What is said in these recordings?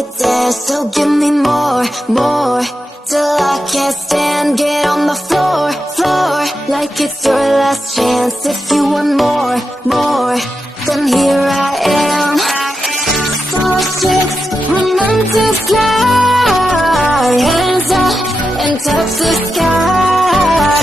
it there, so give me more, more, till I can't stand. Get on the floor, floor, like it's your last chance. If you want more, more, then here I am. So strict, remember to fly, hands up and touch the sky.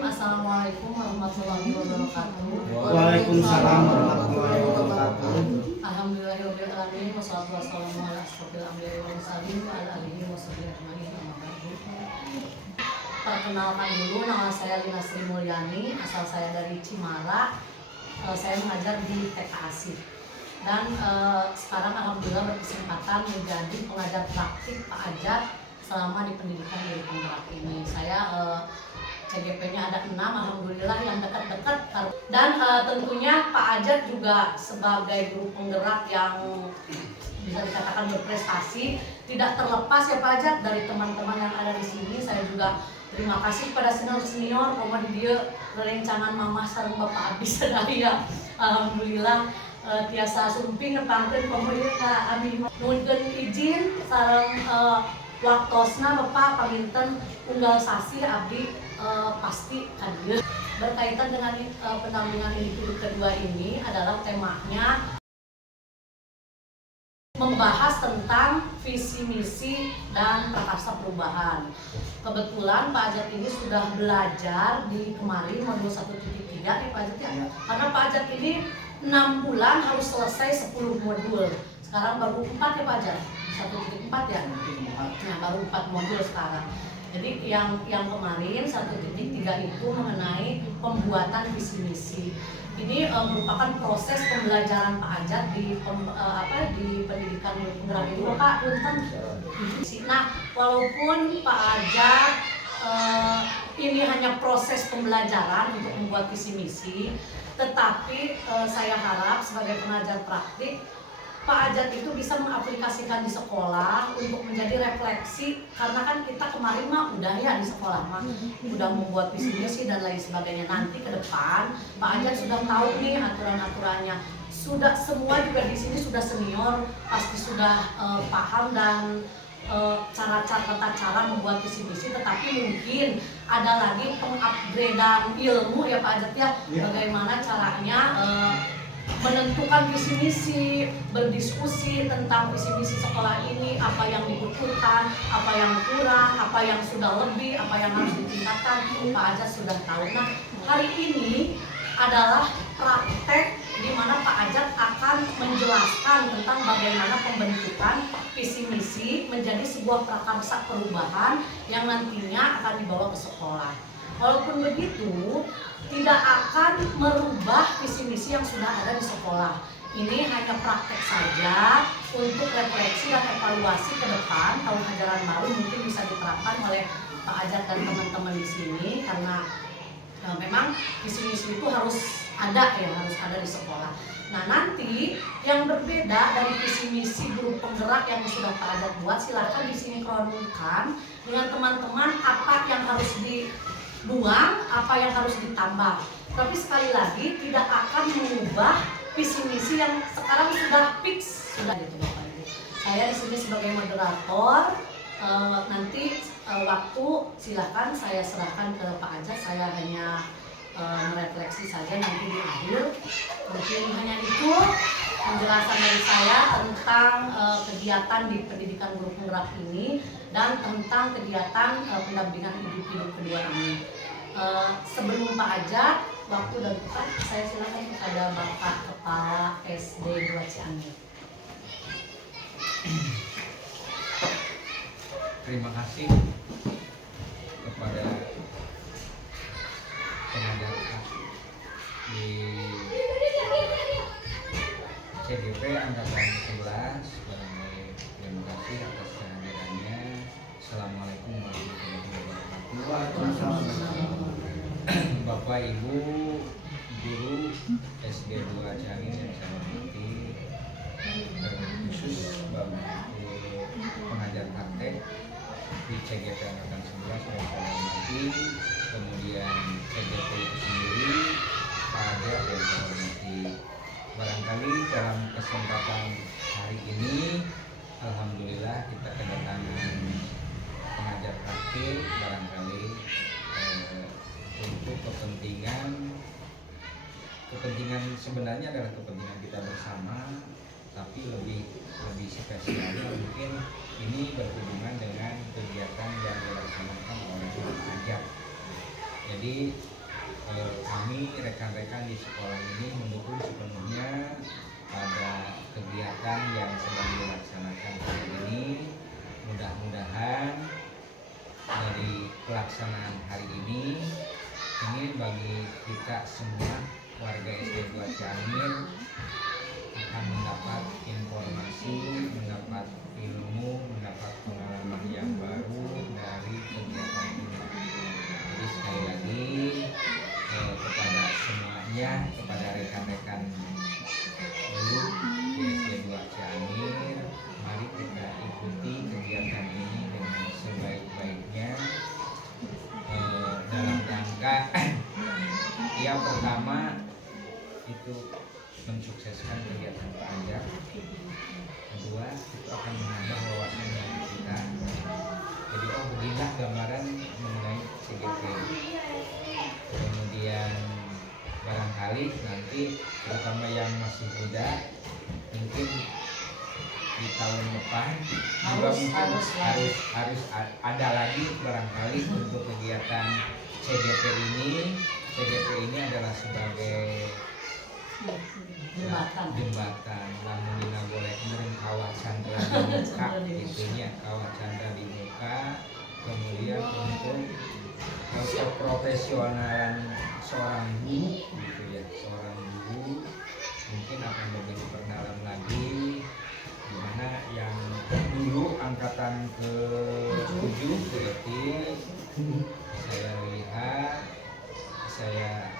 Assalamualaikum warahmatullahi wabarakatuh. Waalaikumsalam warahmatullahi wabarakatuh. Alhamdulillahirobbilalamin wassalatu wassalamu ala asyrofil anbiya'i wal mursalin wa ala alihi washabihi ajmain. Perkenalkan dulu, nama saya Lina Sri Mulyani, asal saya dari Cimara. Saya mengajar di TK Asih. Dan sekarang alhamdulillah berkesempatan menjadi pengajar praktik Pak Ajat selama di pendidikan guru penggerak ini. Saya CGP-nya ada 6, alhamdulillah yang dekat-dekat. Dan tentunya Pak Ajat juga sebagai guru penggerak yang bisa dikatakan berprestasi, tidak terlepas ya Pak Ajat dari teman-teman yang ada di sini. Saya juga terima kasih pada senior-senior, di dia rencangan mama sareng Bapak Abdi sadaya. Alhamdulillah tiasa sumping nepangkeun pemerintah Kak Abi nuhunkeun izin sareng waktosna Bapak paminten unggal sasi Abdi pasti hadir. Berkaitan dengan pendampingan individu kedua ini adalah temanya membahas tentang visi misi dan prakarsa perubahan. Kebetulan Pak Ajat ini sudah belajar di kemarin modul 1.3 nih Pak Ajat ya. Karena Pak Ajat ini 6 bulan harus selesai 10 modul. Sekarang baru 4 ya Pak Ajat. 1.4 ya. Nah, baru 4 modul sekarang. Jadi yang kemarin 1.3 itu mengenai pembuatan visi misi. Ini merupakan proses pembelajaran Pak Ajat di pendidikan guru penggerak itu Pak Punten. Nah, walaupun Pak Ajat ini hanya proses pembelajaran untuk membuat visi misi, tetapi saya harap sebagai pengajar praktik Pak Ajat itu bisa mengaplikasikan di sekolah untuk menjadi refleksi, karena kan kita kemarin mah udah ya di sekolah mah udah membuat visi misi dan lain sebagainya. Nanti ke depan Pak Ajat sudah tahu nih aturan-aturannya, sudah semua juga di sini sudah senior, pasti sudah paham dan tata cara membuat visi misi. Tetapi mungkin ada lagi pengupgradean ilmu ya Pak Ajat ya, bagaimana caranya menentukan visi misi, berdiskusi tentang visi misi sekolah ini, apa yang dibutuhkan, apa yang kurang, apa yang sudah lebih, apa yang harus ditingkatkan. Pak Ajat sudah tahu. Nah, hari ini adalah praktek di mana Pak Ajat akan menjelaskan tentang bagaimana pembentukan visi misi menjadi sebuah prakarsa perubahan yang nantinya akan dibawa ke sekolah. Walaupun begitu, tidak akan merubah visi misi yang sudah ada di sekolah. Ini hanya praktek saja untuk refleksi dan evaluasi ke depan. Tahun ajaran baru mungkin bisa diterapkan oleh Pak Ajat dan teman-teman di sini, karena memang visi misi itu harus ada di sekolah. Nah, nanti yang berbeda dari visi misi guru penggerak yang sudah Pak Ajat buat, silakan disinkronkan dengan teman-teman apa yang harus dibuang, apa yang harus ditambah. Tapi sekali lagi tidak akan mengubah visi misi yang sekarang sudah fix, sudah gitu Bapak Ibu. Saya di sini sebagai moderator, nanti waktu silakan saya serahkan ke Pak Ajat. Saya hanya merefleksi saja nanti di akhir. Mungkin hanya itu penjelasan dari saya tentang kegiatan di pendidikan guru penggerak ini dan tentang kegiatan pendampingan individu kedua ini. Sebelum Pak Ajat, waktu dan tempat saya silakan kepada Bapak Kepala SD 2 Cianjur. Terima kasih kepada pengajar di CGP Angkatan 11. Terima kasih atas kehadirannya. Assalamualaikum warahmatullahi wabarakatuh. Bapak Ibu guru SD 2 Cianjur yang saya hormati, khusus Bapak pengajar praktek di CGP Angkatan 11 yang saya hormati, kemudian CGP itu sendiri, Pak Ajat yang saya hormati. Barangkali dalam kesempatan hari ini, alhamdulillah kepentingan sebenarnya adalah kepentingan kita bersama, tapi lebih spesialnya mungkin ini berhubungan dengan kegiatan yang dilaksanakan oleh pajak. Jadi kami rekan-rekan di sekolah ini mendukung sepenuhnya pada kegiatan yang sedang dilaksanakan hari ini. Mudah-mudahan dari pelaksanaan hari ini bagi kita semua warga SD 2 Cianjur akan mendapat informasi, mendapat ilmu, mendapat pengalaman yang baru dari kegiatan ini. Jadi sekali lagi kepada semuanya, kepada rekan-rekan guru di SD 2 Cianjur, mari kita ikuti kegiatan ini dengan sebaik-baiknya dalam rangka yang pertama itu mensukseskan kegiatan pajak, kedua itu akan menambah wawasan bagi kita. Jadi beginilah gambaran mengenai CGP. Kemudian barangkali nanti terutama yang masih muda mungkin di tahun depan harus ada lagi barangkali untuk kegiatan CGP ini. CGP ini adalah sebagai jembatan lamun dina boleh meureun kawat candra di muka, itunya kawat candra di muka. Kemudian untuk keprofesionalan seorang guru gitu ya, seorang guru mungkin akan lebih diperdalam lagi, dimana yang dulu angkatan ke-7 berarti saya lihat, saya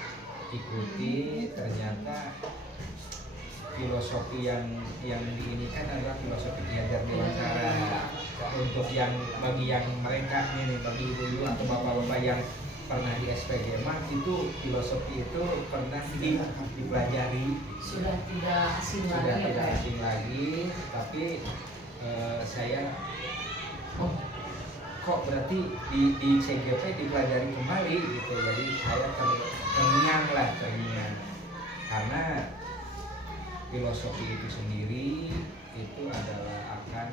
ikuti, ternyata filosofi yang diinikan adalah filosofi Ki Hajar Dewantara. Untuk yang bagi yang mereka nih, bagi ibu-ibu atau bapak-bapak yang pernah di SPG mah itu filosofi itu pernah dipelajari, sudah tidak asing lagi, tapi saya kok berarti di CGP dipelajari kembali gitu. Jadi saya terngiang karena filosofi itu sendiri itu adalah akan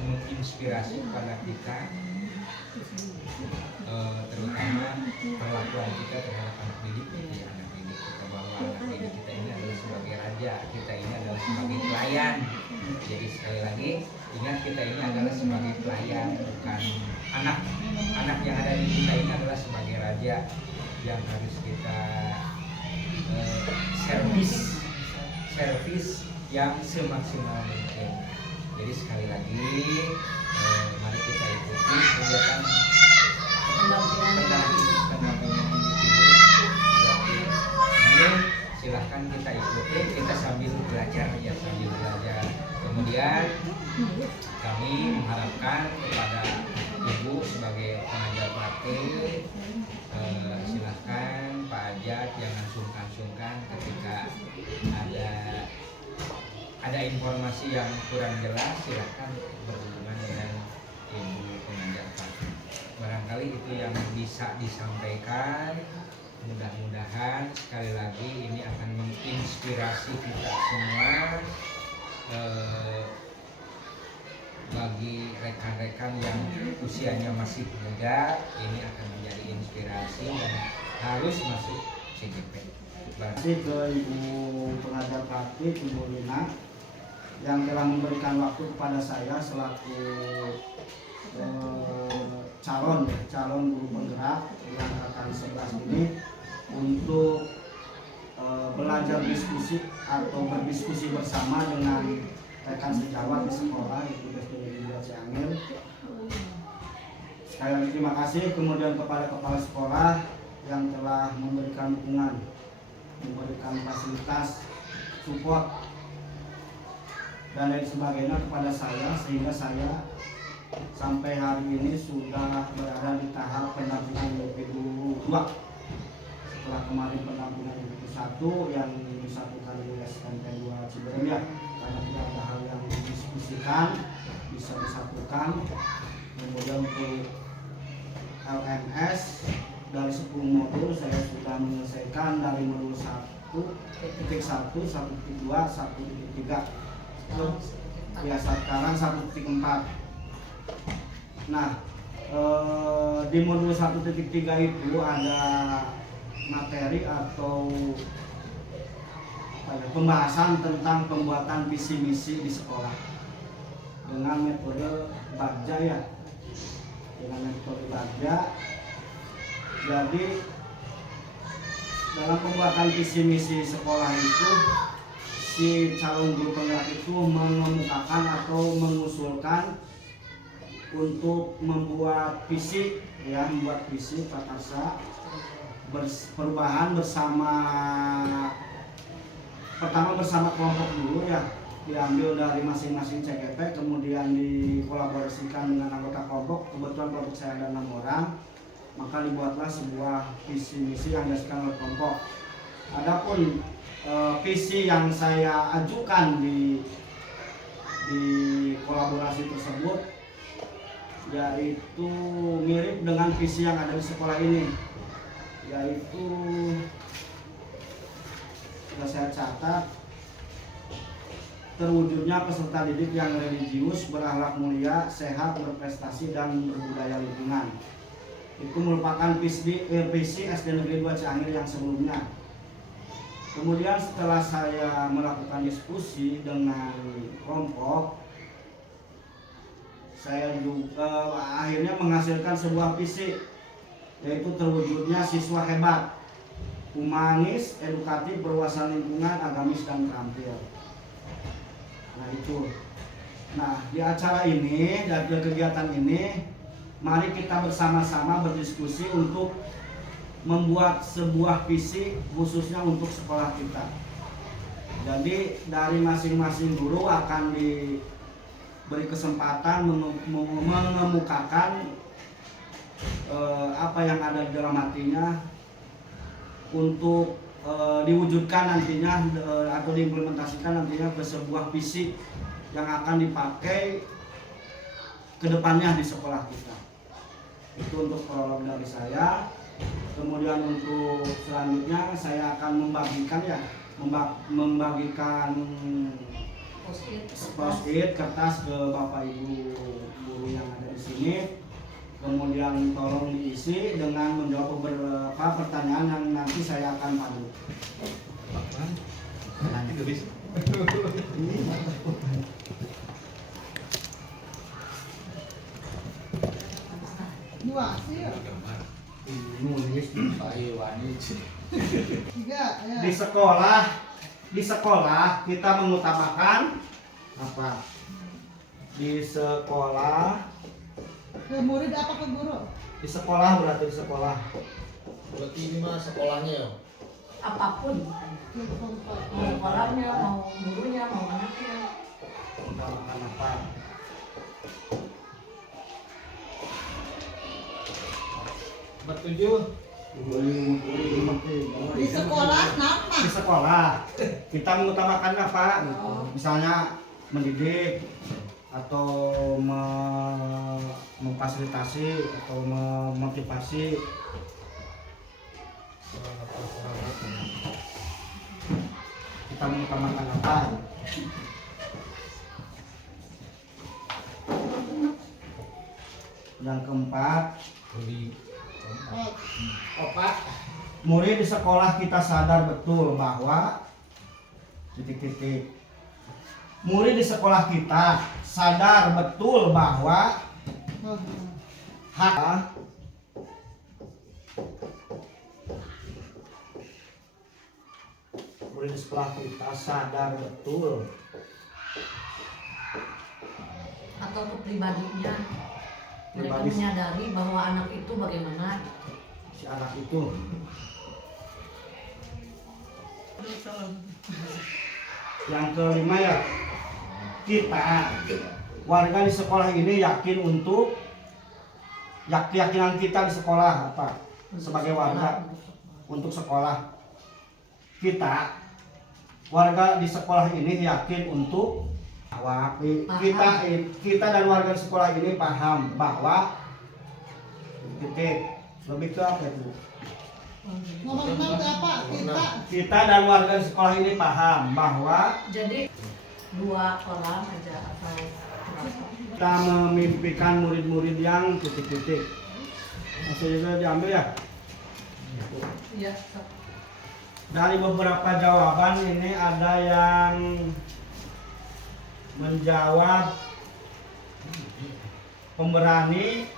menginspirasi kepada kita, terutama perlakuan kita terhadap anak didik kita, bahwa anak didik kita ini adalah sebagai raja, kita ini adalah sebagai pelayan. Jadi sekali lagi ingat, kita ini adalah sebagai pelayan, bukan anak yang ada di kita ini adalah sebagai raja yang harus kita servis yang semaksimal mungkin. Jadi sekali lagi mari kita ikuti kegiatan pendampingan individu. Berarti ini silahkan kita ikuti, kita sambil belajar ya, Kemudian kami mengharapkan kepada Ibu sebagai pengajar praktik, silahkan Pak Ajat jangan sungkan-sungkan ketika ada informasi yang kurang jelas, silahkan berhubungan dengan Ibu pengajar praktik. Barangkali itu yang bisa disampaikan. Mudah-mudahan sekali lagi ini akan menginspirasi kita semua. Bagi rekan-rekan yang usianya masih muda, ini akan menjadi inspirasi dan harus masuk CGP. Terima kasih ke Ibu pengajar praktik, Ibu Lina, yang telah memberikan waktu kepada saya selaku calon guru penggerak yang angkatan 11 ini untuk belajar diskusi atau berdiskusi bersama dengan rekan sejawat di sekolah itu SD 2 Cianjur. Sekali lagi terima kasih, kemudian kepada kepala sekolah yang telah memberikan dukungan, memberikan fasilitas, support dan lain sebagainya kepada saya, sehingga saya sampai hari ini sudah berada di tahap pendampingan individu 2. Setelah kemarin pendampingan individu 1 yang disatukan di SMP 2 Ciberem ya, karena tidak ada hal yang didiskusikan bisa disatukan. Kemudian untuk LMS dari 10 modul saya sudah menyelesaikan dari modul 1.1, 1.2, 1.3. Ya sekarang 1.4. Nah, di modul 1.3 itu ada materi atau pembahasan tentang pembuatan visi misi di sekolah dengan metode Bagja ya, dengan metode Bagja. Jadi dalam pembuatan visi misi sekolah itu si calon guru penggerak itu mengemukakan atau mengusulkan untuk membuat visi ya, membuat visi prakarsa perubahan pertama bersama kelompok dulu ya, diambil dari masing-masing CGP, kemudian dikolaborasikan dengan anggota kelompok. Kebetulan kelompok saya ada 6 orang, maka dibuatlah sebuah visi misi yang dihasilkan oleh kelompok. Adapun visi yang saya ajukan di kolaborasi tersebut yaitu mirip dengan visi yang ada di sekolah ini, yaitu sudah saya catat, terwujudnya peserta didik yang religius, berakhlak mulia, sehat, berprestasi, dan berbudaya lingkungan. Itu merupakan visi SD Negeri 2 Cianjur yang sebelumnya. Kemudian setelah saya melakukan diskusi dengan kelompok, saya juga akhirnya menghasilkan sebuah visi, yaitu terwujudnya siswa hebat, humanis, edukatif, berwawasan lingkungan, agamis, dan terampil. Nah itu. Nah di acara ini, dari kegiatan ini, mari kita bersama-sama berdiskusi untuk membuat sebuah visi khususnya untuk sekolah kita. Jadi dari masing-masing guru akan diberi kesempatan mengemukakan apa yang ada di dalam hatinya untuk diwujudkan nantinya atau diimplementasikan nantinya ke sebuah visi yang akan dipakai ke depannya di sekolah kita. Itu untuk prolog dari saya. Kemudian untuk selanjutnya saya akan membagikan post-it kertas ke Bapak Ibu guru yang ada di sini. Kemudian tolong diisi dengan menjawab beberapa pertanyaan yang nanti saya akan pandu. Nanti habis. Di sekolah kita mengutamakan apa? Di sekolah ke murid apa ke guru? Di sekolah berarti di sekolah. Berarti ini mah sekolahnya ya? Apapun, mau sekolahnya, mau gurunya, mau anaknya. Mengutamakan apa? Bertujuh. Di sekolah kenapa? Di sekolah kita mengutamakan apa? Misalnya mendidik atau memfasilitasi atau memotivasi. Kita mengutamakan apa? Yang keempat, murid di sekolah kita sadar betul bahwa titik-titik. Murid di sekolah kita sadar betul bahwa hak murid di sekolah kita sadar betul Atau kepribadinya, mereka menyadari bahwa anak itu bagaimana. si anak itu. Yang kelima ya, kita warga di sekolah ini yakin untuk keyakinan kita di sekolah apa sebagai warga untuk sekolah. Kita warga di sekolah ini yakin untuk bahwa kita dan warga di sekolah ini paham bahwa titik Lebih ke apa itu? Nomor 6 itu apa? Kita dan warga sekolah ini paham bahwa Jadi 2 kolam aja atau berapa? kita memimpikan murid-murid yang titik-titik. Masih juga diambil ya? Iya. Dari beberapa jawaban ini ada yang menjawab pemberani,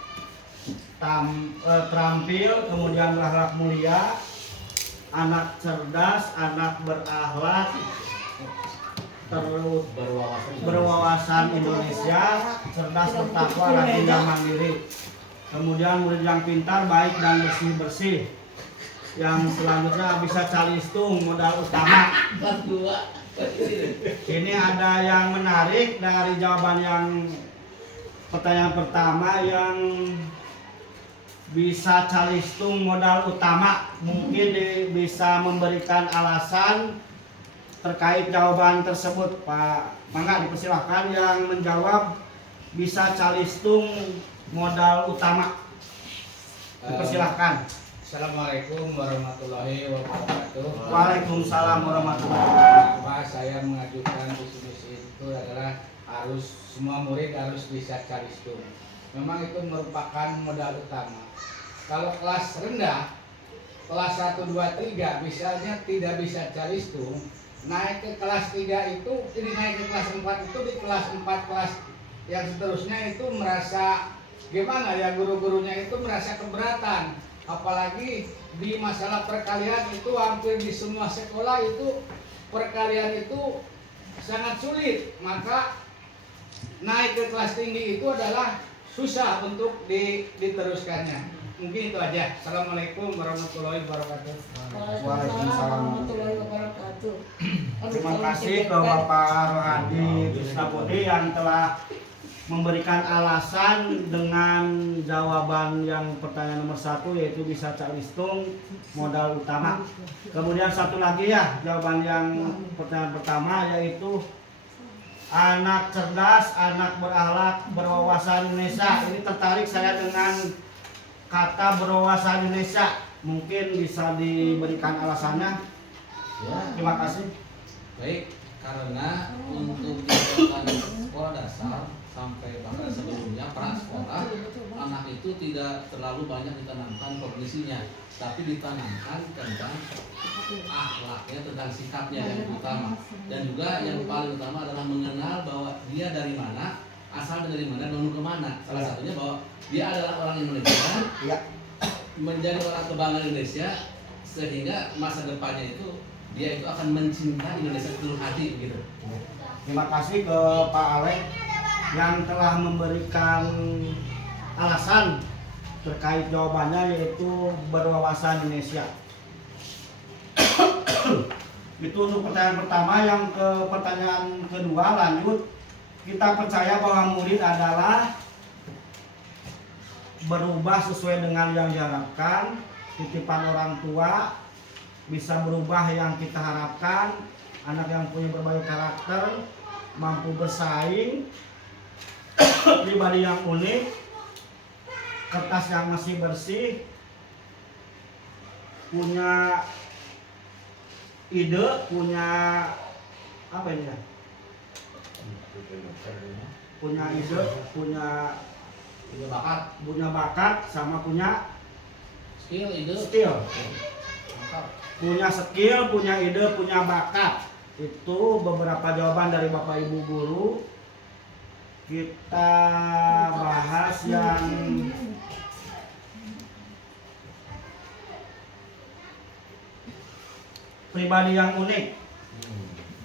terampil, kemudian berakhlak mulia, anak cerdas, anak berakhlak, terus berwawasan Indonesia, cerdas, bertakwa, rajin dan mandiri. Kemudian murid yang pintar, baik dan bersih-bersih. Yang selanjutnya bisa calistung, modal utama. Ini ada yang menarik dari jawaban yang pertanyaan pertama, yang bisa calistung modal utama. Mungkin bisa memberikan alasan terkait jawaban tersebut, Pak. Mangga dipersilahkan yang menjawab bisa calistung modal utama. Dipersilahkan. Assalamualaikum warahmatullahi wabarakatuh. Waalaikumsalam warahmatullahi wabarakatuh. Kenapa saya mengajukan visi misi itu adalah semua murid harus bisa calistung. Memang itu merupakan modal utama. Kalau kelas rendah, kelas 1, 2, 3 misalnya tidak bisa calistung, naik ke kelas 3 itu, jadi naik ke kelas 4 itu, di kelas 4 kelas yang seterusnya itu merasa gimana ya, guru-gurunya itu merasa keberatan. Apalagi di masalah perkalian itu hampir di semua sekolah itu perkalian itu sangat sulit, maka naik ke kelas tinggi itu adalah susah untuk diteruskannya. Mungkin itu aja. Assalamualaikum warahmatullahi wabarakatuh. Waalaikumsalam warahmatullahi wabarakatuh. Terima kasih ke Bapak Rohadi Krisnaputri yang telah memberikan alasan dengan jawaban yang pertanyaan nomor 1, yaitu bisa calistung modal utama. Kemudian satu lagi ya, jawaban yang pertanyaan pertama, yaitu anak cerdas, anak berakhlak, berwawasan Indonesia. Ini tertarik saya dengan kata berwawasan Indonesia. Mungkin bisa diberikan alasannya. Ya, Terima kasih. baik, karena untuk kegiatan sekolah dasar sampai bahkan sebelumnya prasekolah, anak itu tidak terlalu banyak ditanamkan kognisinya, tapi ditanamkan tentang akhlaknya, tentang sikapnya yang utama. Dan juga yang paling utama adalah mengenal bahwa dia dari mana, asal dari mana, dan mau kemana. Salah satunya bahwa dia adalah orang Indonesia, Ya. menjadi orang kebanggaan Indonesia, sehingga masa depannya itu dia itu akan mencintai Indonesia seluruh hati gitu. Terima kasih ke Pak Alek yang telah memberikan alasan terkait jawabannya, yaitu berwawasan Indonesia. Itu untuk pertanyaan pertama. Yang ke pertanyaan kedua, lanjut. Kita percaya bahwa murid adalah berubah sesuai dengan yang diharapkan. Titipan orang tua bisa berubah yang kita harapkan. Anak yang punya berbagai karakter, mampu bersaing, pribadi yang unik, kertas yang masih bersih, punya ide, punya apa ini ya? Punya ide, punya bakat, sama punya skill. Punya skill, punya ide, punya bakat. Itu beberapa jawaban dari Bapak Ibu guru. Kita bahas yang pribadi yang unik.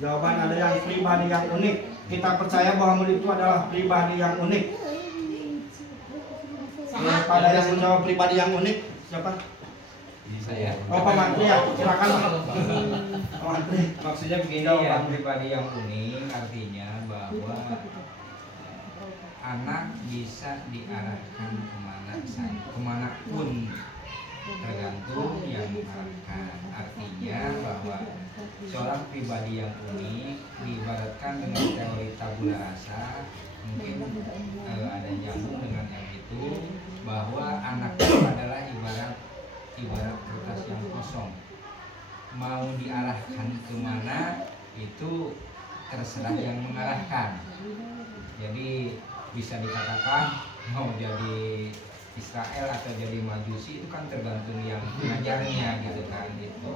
Jawaban ada yang pribadi yang unik. Kita percaya bahwa murid itu adalah pribadi yang unik. Pada yang menjawab pribadi yang unik, siapa? Saya. Oh, Pak Mantri ya, silakan Pak Mantri. Maksudnya begini ya, pribadi yang unik artinya bahwa anak bisa diarahkan kemanapun tergantung yang diarahkan. Artinya bahwa seorang pribadi yang unik diibaratkan dengan teori tabula rasa, mungkin ada nyambung dengan yang itu, bahwa anak itu adalah ibarat mau diarahkan kemana itu terserah yang mengarahkan. Jadi bisa dikatakan mau jadi Israel atau jadi Majusi itu kan tergantung yang mengajarnya gitu kan. Itu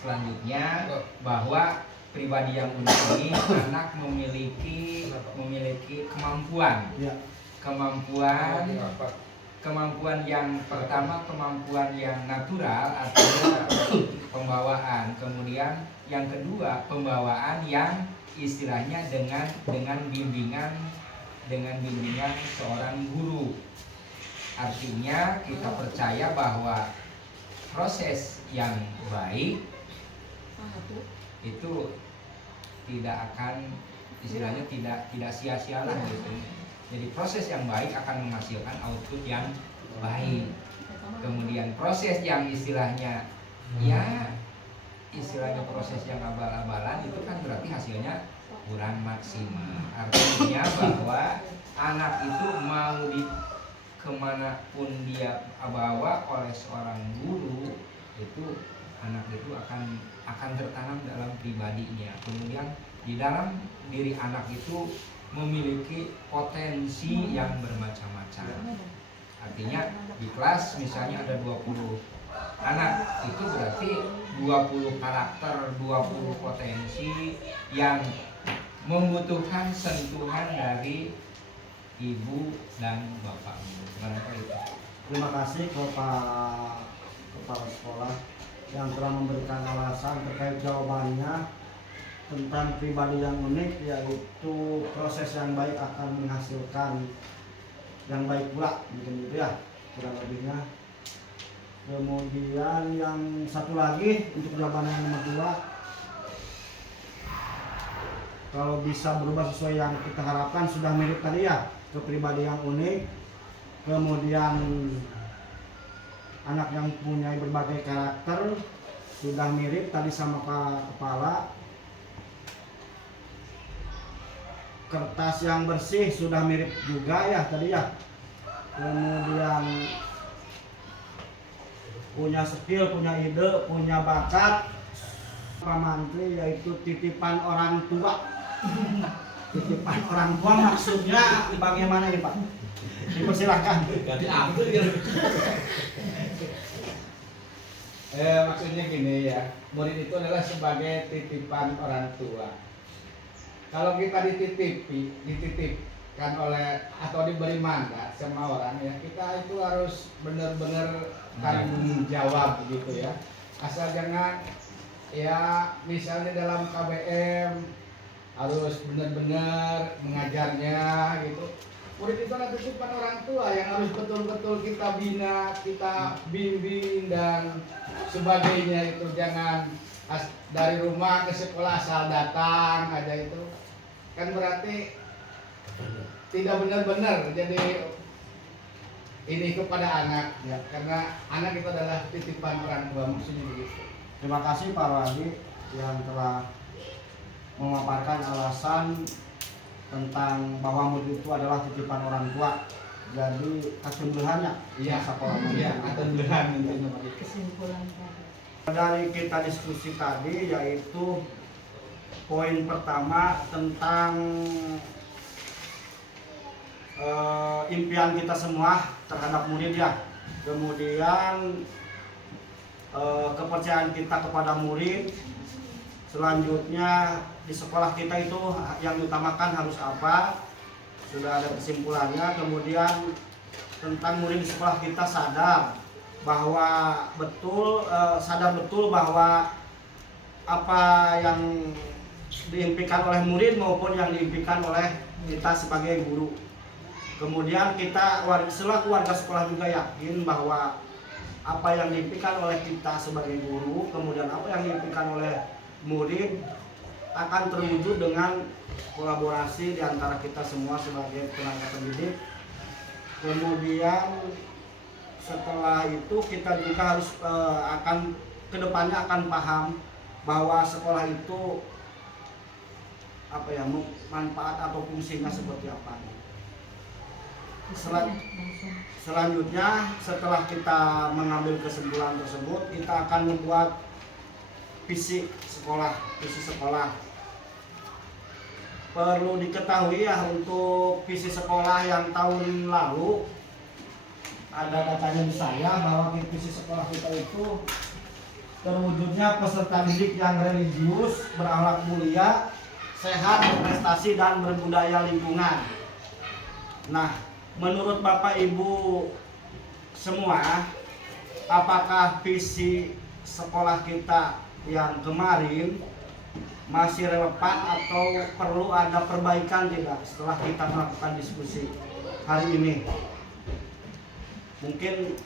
selanjutnya bahwa pribadi yang unik ini anak memiliki kemampuan kemampuan yang pertama, kemampuan yang natural artinya pembawaan. Kemudian yang kedua, pembawaan yang istilahnya dengan bimbingan seorang guru. Artinya kita percaya bahwa proses yang baik itu tidak akan istilahnya tidak sia-sialah gitu. Jadi proses yang baik akan menghasilkan output yang baik. Kemudian proses yang istilahnya proses yang abal-abalan itu kan berarti hasilnya kurang maksimal. Artinya bahwa anak itu mau kemanapun dia bawa oleh seorang guru itu anak itu akan tertanam dalam pribadinya. Kemudian di dalam diri anak itu memiliki potensi yang bermacam-macam. Artinya di kelas misalnya ada 20 anak, itu berarti 20 karakter, 20 potensi yang membutuhkan sentuhan dari ibu dan bapaknya. Barangkali itu. Terima kasih kepada kepala sekolah yang telah memberikan alasan terkait jawabannya tentang pribadi yang unik, yaitu proses yang baik akan menghasilkan yang baik pula, mungkin gitu ya kurang lebihnya. Kemudian yang satu lagi untuk jawaban yang nomor 2, kalau bisa berubah sesuai yang kita harapkan, sudah mirip tadi ya, kepribadi yang unik. Kemudian anak yang punya berbagai karakter sudah mirip tadi sama Pak Kepala. Kertas yang bersih sudah mirip juga ya tadi ya. Kemudian punya skill, punya ide, punya bakat. Pak Mantri yaitu titipan orang tua. Titipan orang tua maksudnya bagaimana nih Pak? Dipersilahkan. Ganti ambil ya. Maksudnya gini ya, murid itu adalah sebagai titipan orang tua. Kalau kita dititipkan oleh atau diberi mandat sama orang ya, kita itu harus benar-benar tanggung jawab gitu ya. Asal jangan ya misalnya dalam KBM harus benar-benar mengajarnya gitu. Murid itu adalah titipan orang tua yang harus betul-betul kita bina, kita bimbing dan sebagainya. Itu jangan dari rumah ke sekolah asal datang aja, itu kan berarti tidak benar-benar jadi ini kepada anak ya, karena anak itu adalah titipan orang tua, maksudnya begitu. Terima kasih Pak Wadi yang telah memaparkan alasan tentang bahwa murid itu adalah titipan orang tua. Jadi kesimpulannya sekolah kesimpulan intinya Kesimpulan tadi. dari kita diskusi tadi yaitu poin pertama tentang impian kita semua terhadap murid ya. Kemudian kepercayaan kita kepada murid. Selanjutnya di sekolah kita itu yang diutamakan harus apa, sudah ada kesimpulannya. Kemudian tentang murid di sekolah kita sadar betul bahwa apa yang diimpikan oleh murid maupun yang diimpikan oleh kita sebagai guru. Kemudian kita selaku warga sekolah juga yakin bahwa apa yang diimpikan oleh kita sebagai guru, kemudian apa yang diimpikan oleh murid akan terwujud dengan kolaborasi di antara kita semua sebagai tenaga pendidik. Kemudian setelah itu kita juga harus kedepannya akan paham bahwa sekolah itu manfaat atau fungsinya seperti apa. Selanjutnya setelah kita mengambil kesimpulan tersebut, kita akan membuat visi sekolah. Perlu diketahui ya, untuk visi sekolah yang tahun lalu ada datanya di saya bahwa visi sekolah kita itu terwujudnya peserta didik yang religius, berakhlak mulia, sehat, berprestasi, dan berbudaya lingkungan. Nah, menurut Bapak Ibu semua, apakah visi sekolah kita yang kemarin masih relevan atau perlu ada perbaikan tidak setelah kita melakukan diskusi hari ini? Mungkin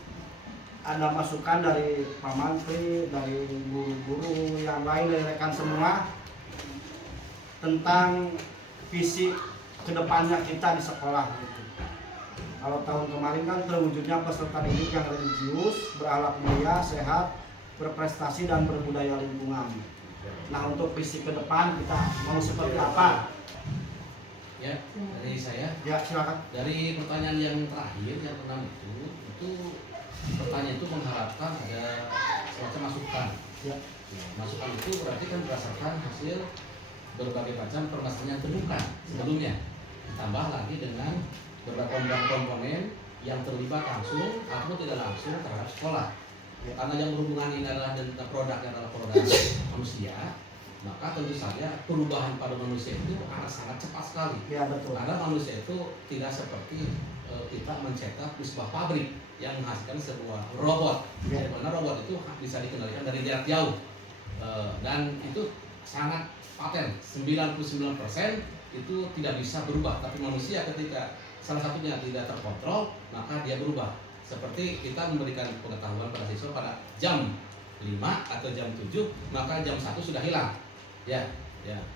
ada masukan dari Pak Mantri, dari guru-guru yang lain, dari rekan semua tentang visi kedepannya kita di sekolah gitu. Kalau tahun kemarin kan terwujudnya peserta didik yang religius, berakhlak mulia, sehat, berprestasi, dan berbudaya lingkungan. Nah, untuk visi ke depan kita mau seperti apa? Ya, dari saya. Ya, silakan. Dari pertanyaan yang terakhir yang ke-6 itu pertanyaan itu mengharapkan ada semacam masukan. Ya. Masukan itu berarti kan berdasarkan hasil berbagai macam permasalahan yang temukan sebelumnya, ditambah lagi dengan beberapa komponen yang terlibat langsung atau tidak langsung terhadap sekolah. Karena yang berhubungan ini adalah tentang produknya adalah produk manusia, maka tentu saja perubahan pada manusia itu akan sangat cepat sekali. Ya, betul. Karena manusia itu tidak seperti kita mencetak di sebuah pabrik yang menghasilkan sebuah robot. Ya. Di mana robot itu bisa dikendalikan dari jarak jauh. Dan itu sangat paten, 99% itu tidak bisa berubah. Tapi manusia ketika salah satunya tidak terkontrol, maka dia berubah. Seperti kita memberikan pengetahuan pada siswa pada jam 5 atau jam 7, maka jam 1 sudah hilang. Ya,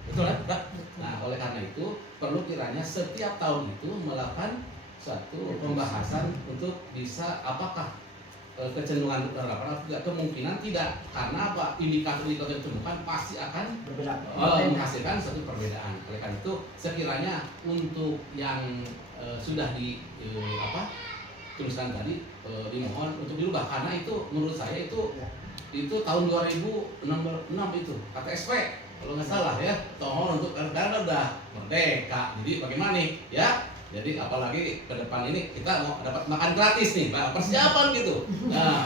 betul kan? Nah, oleh karena itu perlu kiranya setiap tahun itu melakukan satu pembahasan untuk bisa apakah kecenderungan penerapan atau tidak, kemungkinan tidak, karena apa, indikator-indikator yang ditemukan pasti akan Berbeda. menghasilkan satu perbedaan. Oleh karena itu sekiranya untuk yang sudah tulisan tadi dimohon untuk dirubah, karena itu menurut saya itu tahun 2006 itu KTSP kalau nggak salah ya, mohon untuk karena udah merdeka, jadi bagaimana nih ya. Jadi apalagi ke depan ini kita mau dapat makan gratis nih, persiapan gitu. Nah,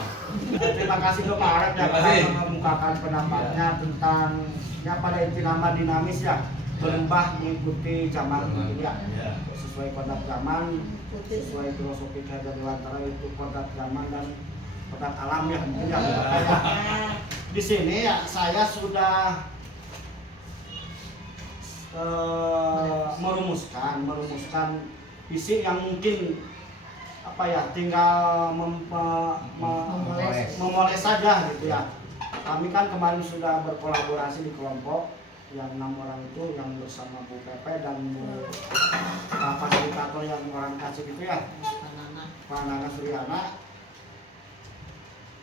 Terima kasih Pak Arep yang telah mengemukakan pendapatnya tentang ya pada inti nama dinamis ya, berubah mengikuti zaman gitu ya. Sesuai kodrat zaman, sesuai filosofi Khairul Dewantara itu kodrat zaman dan kodrat alam ya mungkin ya. Di sini ya saya sudah merumuskan visi yang mungkin apa ya, tinggal memoles saja gitu ya. Kami kan kemarin sudah berkolaborasi di kelompok yang 6 orang itu, yang bersama Bu Pepe dan fasilitator yang orang Tasik itu ya, Pak Nana Suryana.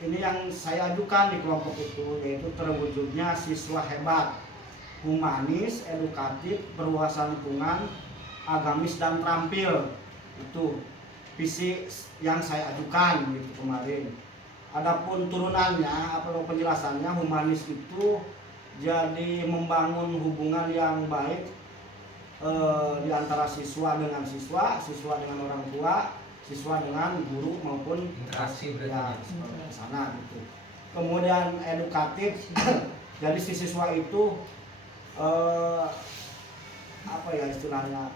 Ini yang saya ajukan di kelompok itu, yaitu terwujudnya siswa hebat, humanis, edukatif, berwawasan lingkungan, agamis, dan terampil. Itu visi yang saya ajukan gitu kemarin. Adapun turunannya atau penjelasannya, humanis itu jadi membangun hubungan yang baik di antara siswa dengan siswa, siswa dengan orang tua, siswa dengan guru maupun interaksi ya, berarti seperti sana gitu. Kemudian edukatif, jadi si siswa itu apa ya istilahnya,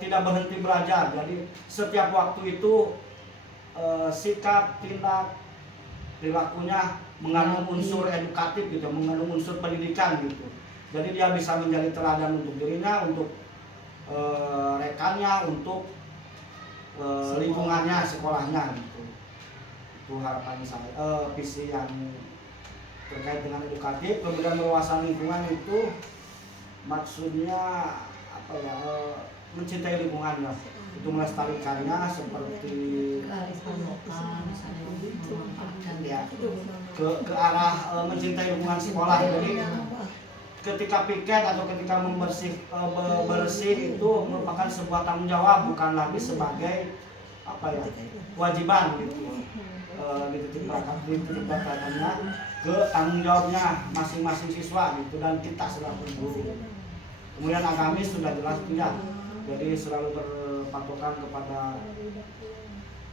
tidak berhenti belajar. Jadi setiap waktu itu sikap, tindak, perilakunya mengandung unsur edukatif gitu, mengandung unsur pendidikan gitu. Jadi dia bisa menjadi teladan untuk dirinya, untuk rekannya, untuk lingkungannya, sekolahnya gitu. Itu harapan saya, visi yang terkait dengan edukatif. Kemudian berwawasan lingkungan itu maksudnya apa ya, mencintai lingkungan ya, itu melestarikannya seperti ya, ke arah mencintai lingkungan sekolah. Jadi ketika piket atau ketika bersih itu merupakan sebuah tanggung jawab, bukan lagi sebagai apa ya, kewajiban gitu. di titik berangkatnya ke tanggung jawabnya masing-masing siswa gitu, dan kita selaku guru. Kemudian agamis sudah jelas ya, jadi selalu berpatokan kepada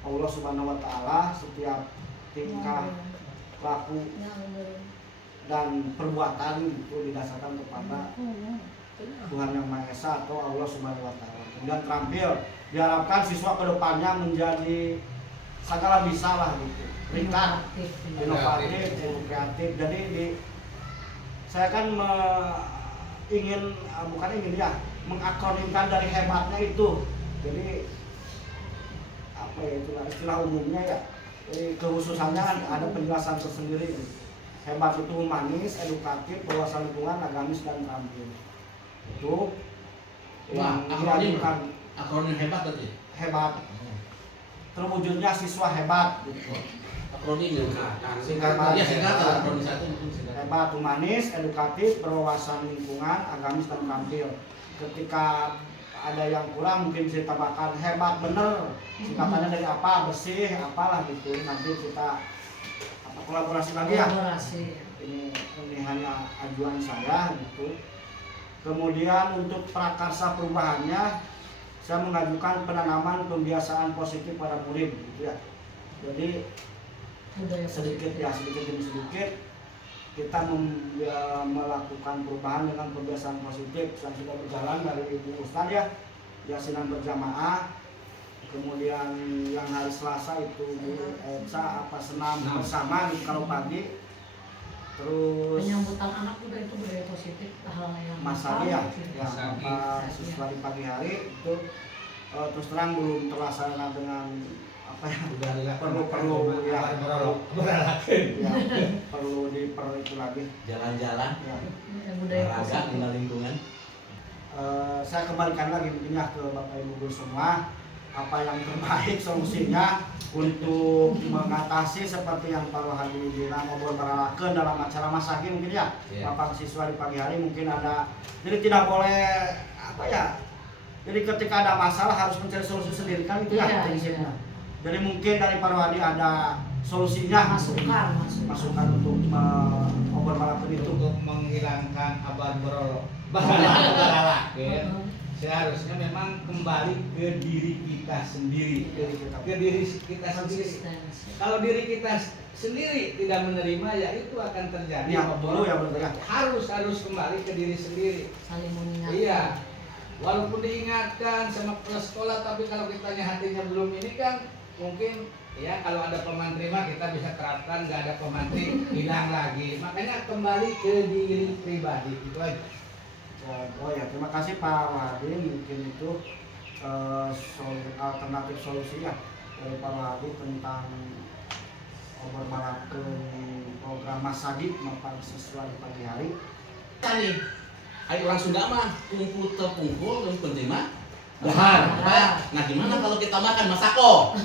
Allah Subhanahu wa Ta'ala. Setiap tingkah laku dan perbuatan itu didasarkan kepada Tuhan Yang Maha Esa atau Allah Subhanahu wa Ta'ala. Kemudian terampil, diharapkan siswa kedepannya menjadi segala bisa lah gitu, ringkas, inovatif, kreatif. Jadi saya kan mengakronimkan dari hebatnya itu. Jadi apa ya, itu istilah umumnya ya. Jadi kekhususannya ada penjelasan tersendiri. Hebat itu humanis, edukatif, wawasan lingkungan, agamis, dan terampil. Itu yang diajukan. Akronim hebat tadi. Hebat. Terwujudnya siswa hebat. Gitu. Akronim Singkatan. Ya singkatan. Akronim satu mungkin singkatan. Hebat, humanis, edukatif, berwawasan lingkungan, agamis, dan terampil. Ketika ada yang kurang mungkin bisa tambahkan hebat bener. Singkatannya dari apa? Bersih, apalah gitu. Nanti kita kolaborasi lagi ya. Ini hanya ajuan saya gitu. Kemudian untuk prakarsa perubahannya, saya mengajukan penanaman pembiasaan positif pada murid gitu ya. Jadi sedikit demi sedikit kita melakukan perubahan dengan pembiasaan positif yang sudah berjalan dari Ibu Ustaz ya, yasinan berjamaah. Kemudian yang hari Selasa itu di EPSA senam bersama gitu kalau pagi. Terus penyambutan anak juga itu budaya positif, hal yang Masagi ya, yang siswa di pagi hari itu terus terang belum terlaksana dengan apa ya, perlu ya, perlu itu lagi Jalan-jalan, ya. Budaya olahraga, positif. di lingkungan. Saya kembalikan lagi intinya ke Bapak Ibu guru semua, apa yang terbaik solusinya untuk mengatasi seperti yang Pak Rohadi bilang, ngobrol beralakan dalam acara Masagi mungkin ya, Bapak siswa di pagi hari mungkin ada. Jadi tidak boleh apa ya, jadi ketika ada masalah harus mencari solusi sendiri kan itu ya prinsipnya. Jadi mungkin dari Pak Rohadi ada solusinya, masukan untuk ngobrol beralakan itu, untuk menghilangkan abad beralakan. Seharusnya memang kembali ke diri kita sendiri, ke diri kita sendiri. Kalau diri kita sendiri tidak menerima, ya itu akan terjadi. Ya, dulu ya betul ya. Harus kembali ke diri sendiri. Saling mengingatkan. Iya. Walaupun diingatkan sama kepala sekolah, tapi kalau kitanya hatinya belum ini kan mungkin ya kalau ada pemantri mah kita bisa terapkan, nggak ada pemantri hilang lagi. Makanya kembali ke diri pribadi itu aja. Oh ya, terima kasih Pak Wahdi. Mungkin itu alternatif solusi ya dari Pak Wahdi tentang berbalapkan program Masagi maupun siswa di pagi hari. Tadi, ayo orang Sunda mah kumpul terkumpul, yang penting mah dahar. Nah gimana kalau kita makan masako?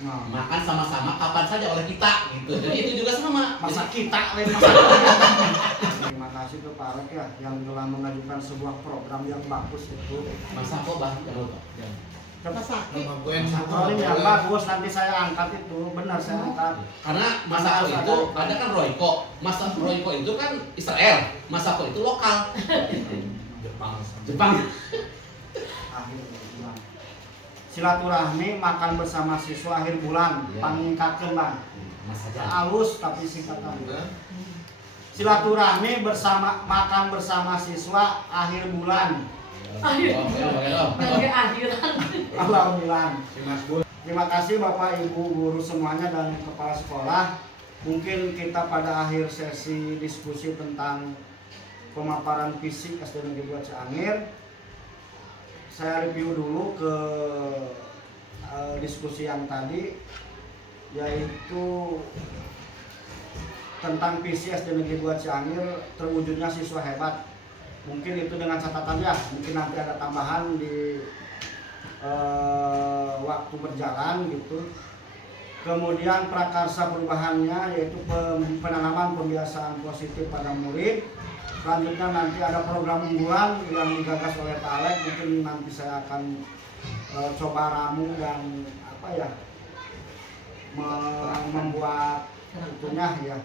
Nah, Makan sama-sama kapan saja oleh kita gitu. Jadi itu juga sama. masa kita terima kasih ke Pak Arek ya yang telah mengajukan sebuah program yang bagus itu. Masako bah, Program yang bagus, nanti saya angkat itu, benar saya angkat. Karena Masako itu ada kan Royko. Royko itu kan Israel. Masako itu lokal. Jepang. Akhir bulan. Silaturahmi makan bersama siswa akhir bulan, paningkatkeun Bang. Halus tapi singkatan. Silaturahmi makan bersama siswa akhir bulan. Alhamdulillah. Terima kasih Bapak Ibu guru semuanya dan kepala sekolah. Mungkin kita pada akhir sesi diskusi tentang pemaparan fisik SD Negeri 2 Ciangir. Saya review dulu ke diskusi yang tadi, yaitu tentang visi SD Negeri 2 Ciangir terwujudnya siswa hebat. Mungkin itu dengan catatan ya, mungkin nanti ada tambahan di waktu berjalan gitu. Kemudian prakarsa perubahannya yaitu penanaman pembiasaan positif pada murid. Selanjutnya nanti ada program unggulan yang digagas oleh Pak Alek, mungkin nanti saya akan coba ramu dan membuat tentunya ya.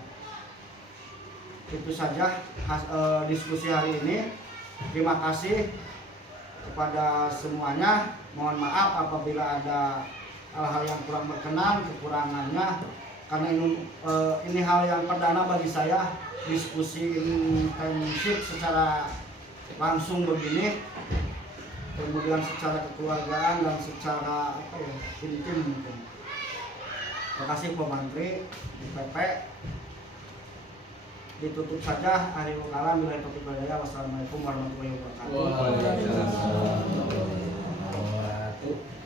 Itu saja diskusi hari ini. Terima kasih kepada semuanya. Mohon maaf apabila ada hal-hal yang kurang berkenan, kekurangannya, karena ini hal yang perdana bagi saya, diskusi intensif secara langsung begini, kemudian secara kekeluargaan dan secara intim mungkin. Terima kasih Pak Menteri, PP. Ditutup saja. Akhirul kalam, billahi taufiq wal hidayah. Wassalamualaikum warahmatullahi wabarakatuh.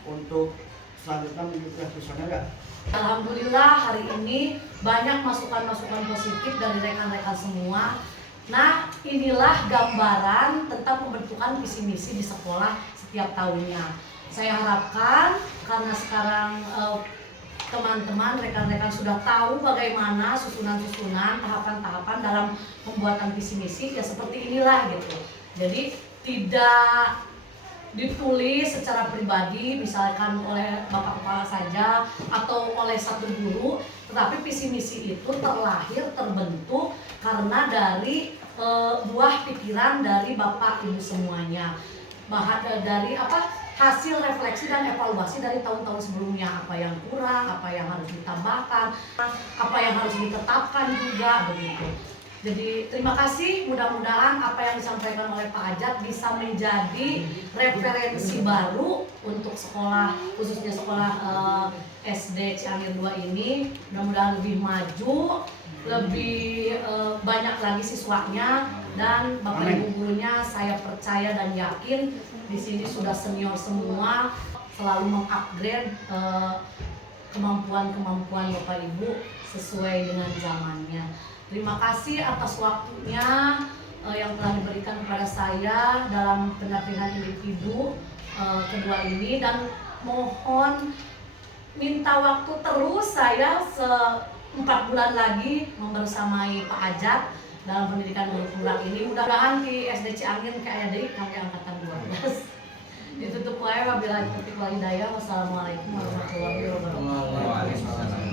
Untuk selanjutnya menuju kuesioner ya. Alhamdulillah hari ini banyak masukan-masukan positif dari rekan-rekan semua. Nah, inilah gambaran tentang pembentukan visi misi di sekolah setiap tahunnya. Saya harapkan karena sekarang teman-teman, rekan-rekan sudah tahu bagaimana susunan-susunan, tahapan-tahapan dalam pembuatan visi misi, ya seperti inilah gitu. Jadi tidak ditulis secara pribadi, misalkan oleh Bapak Kepala saja atau oleh satu guru, tetapi visi misi itu terlahir, terbentuk karena dari buah pikiran dari Bapak Ibu semuanya. Dari hasil refleksi dan evaluasi dari tahun-tahun sebelumnya, apa yang kurang, apa yang harus ditambahkan, apa yang harus ditetapkan juga begitu. Jadi terima kasih, mudah-mudahan apa yang disampaikan oleh Pak Ajat bisa menjadi referensi baru untuk sekolah, khususnya sekolah SD Ciangir 2 ini. Mudah-mudahan lebih maju, lebih banyak lagi siswanya, dan Bapak Ibu gurunya saya percaya dan yakin di sini sudah senior semua, selalu mengupgrade kemampuan-kemampuan Bapak Ibu sesuai dengan zamannya. Terima kasih atas waktunya yang telah diberikan kepada saya dalam pendampingan individu kedua ini, dan mohon minta waktu terus saya 4 bulan lagi membersamai Pak Ajat dalam pendidikan guru kurang ini. Mudah-mudahan di SD Ciangin kayak adik kami angkatan 12. Ditutup wae wabillahi taufiq wal hidayah. Wassalamualaikum warahmatullahi wabarakatuh.